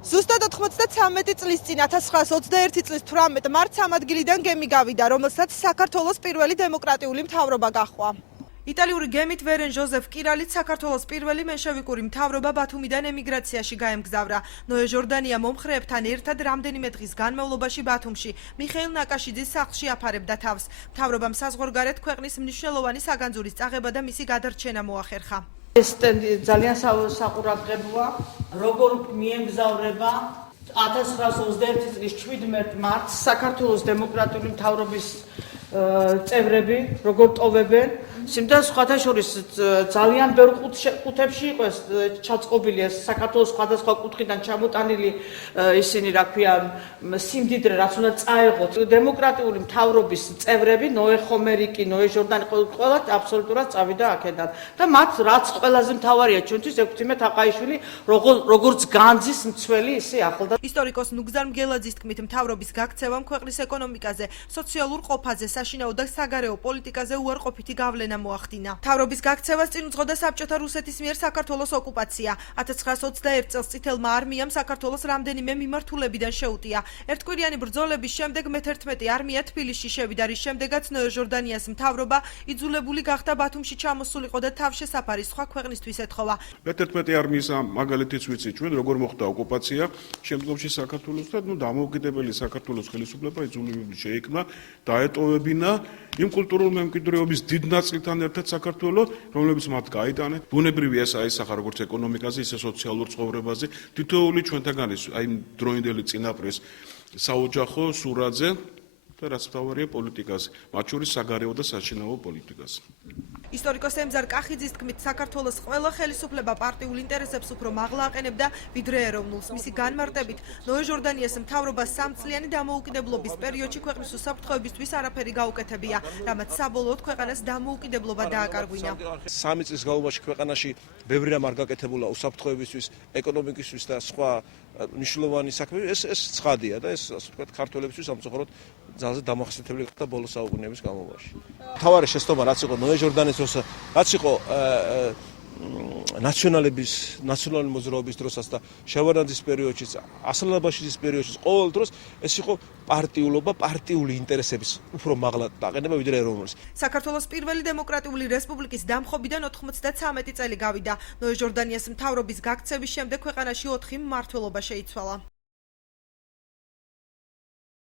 ზუსტად 93 წლის წინ 1921 წლის 18 მარტს ამ ადგილიდან გემი გავიდა, რომელსაც საქართველოს პირველი დემოკრატიული მთავრობა გაჰყვა. იტალიური გემით ვერენ ჟოზეფ კირალიც საქართველოს პირველი მენშევიკური მთავრობა ბათუმიდან ემიგრაციაში გაემგზავრა. ნოე ჟორდანია მომხრეებთან ერთად რამდენიმე დღის განმავლობაში ბათუმში მიხეილ ნაკაშიძის სახლში აფარებდა თავს. მთავრობამ საზღვარგარეთ ქვეყნის მნიშვნელოვანი საგანძურის წაღება და მისი გადარჩენა მოახერხა. ეს ძალიან საყურადღებოა, როგორ მიემგზავრება 1921 წლის 17 მარტს საქართველოს დემოკრატიული მთავრობის წევრები, როგორ ტოვებენ. სიმდიდრე სხვათა შორის ძალიან ბევრ ყუთებში იყო ეს ჩაწყობილი, ეს საქართველოს სხვადასხვა კუთხიდან ჩამოტანილი ისინი, რა ქვია, სიმდიდრე, რაც უნდა წაეღოთ. დემოკრატიული მთავრობის წევრები, ნოე ხომერიკი, ნოე ჟორდანი, ყველა აბსოლუტურად წავიდა აქედან. და მათ რაც ყველაზე მთავარია ჩვენთვის ექვთიმე თაყაიშვილი, როგორც განძის მცველი ისე ახლდა. ისტორიკოს ნუგზარ მგელაძის თქმით, მთავრობის გაქცევამ ქვეყნის ეკონომიკაზე, სოციალურ ყოფაზე, საშინაო და საგარეო პოლიტიკაზე უარყოფითი გავლენა მოახდინა. მთავრობის გაქცევას წინ უძღოდა საბჭოთა რუსეთის მიერ საქართველოს ოკუპაცია. 1921 წელს წითელმა არმიამ საქართველოს რამდენიმე მიმართულებიდან შეუტია. ერთკვირიანი ბრძოლების შემდეგ მე-11 არმია თბილისში შევიდა, რის შემდეგაც ნოე ჟორდანიას მთავრობა იძულებული გახდა ბათუმში ჩამოსულიყო და თავშესაფარი სხვა ქვეყნისთვის ეთხოვა. მე-11 არმიის მაგალითიც ვიცი ჩვენ, როგორ მოხდა ოკუპაცია შემდგომში საქართველოს და დამოუკიდებელი საქართველოს ხელისუფლება იძულებული შეიქმნა დაეტოვებინა იმ კულტურულ მემკვიდრეობის დიდ ნაწილთან ერთად საქართველოს, რომლებიც მათ გაიტანეთ. ბუნებრივია ეს აისახა როგორც ეკონომიკაზე, ისე სოციალურ ცხოვრებაზე. თითოეული ჩვენთაგანის აი დროინდელი წინაპრის საოჯახო სურაძე და რაც მთავარია პოლიტიკაზე, მათ შორის საგარეო და საშინაო პოლიტიკაზე. ისტორიკოს ემზარ კახიძის თქმით, საქართველოს ყველა ხელისუფლება პარტიულ ინტერესებს უფრო მაღლა აყენებდა ვიდრე ეროვნულს. მისი განმარტებით, ნოე ჟორდანიას მთავრობას სამწლიანი დამოუკიდებლობის პერიოდში ქვეყნის უსაფრთხოებისთვის არაფერი გაუკეთებია, რამაც საბოლოოდ ქვეყანას დამოუკიდებლობა დააკარგვინა. 3 წლის განმავლობაში ქვეყანაში ბევრი რამ არ გაკეთებულა უსაფრთხოებისთვის, ეკონომიკისთვის და სხვა მნიშვნელოვანი საქმეები. ეს ცხადია და ეს ასე ვთქვათ ქართველებისთვის სამწუხაროდ ძალზე დამახასიათებელი გახდა ბოლო საუკუნეების განმავლობაში. მთავარი შეცდომა რაც იყო ნოე ჟორდანის დროს, რაც იყო ნაციონალური მოძრაობის დროსაც და შევარდნაძის პერიოდშიც, ასლანაბაშიძის პერიოდშიც, ყოველ დროს ეს იყო პარტიულობა, პარტიული ინტერესების უფრო მაღლა დაყენება ვიდრე ეროვნულის. საქართველოს პირველი დემოკრატიული რესპუბლიკის დამხობიდან 93 წელი გავიდა. ნოე ჟორდანიას მთავრობის გაქცევის შემდეგ ქვეყანაში 4 მმართველობა შეიცვალა.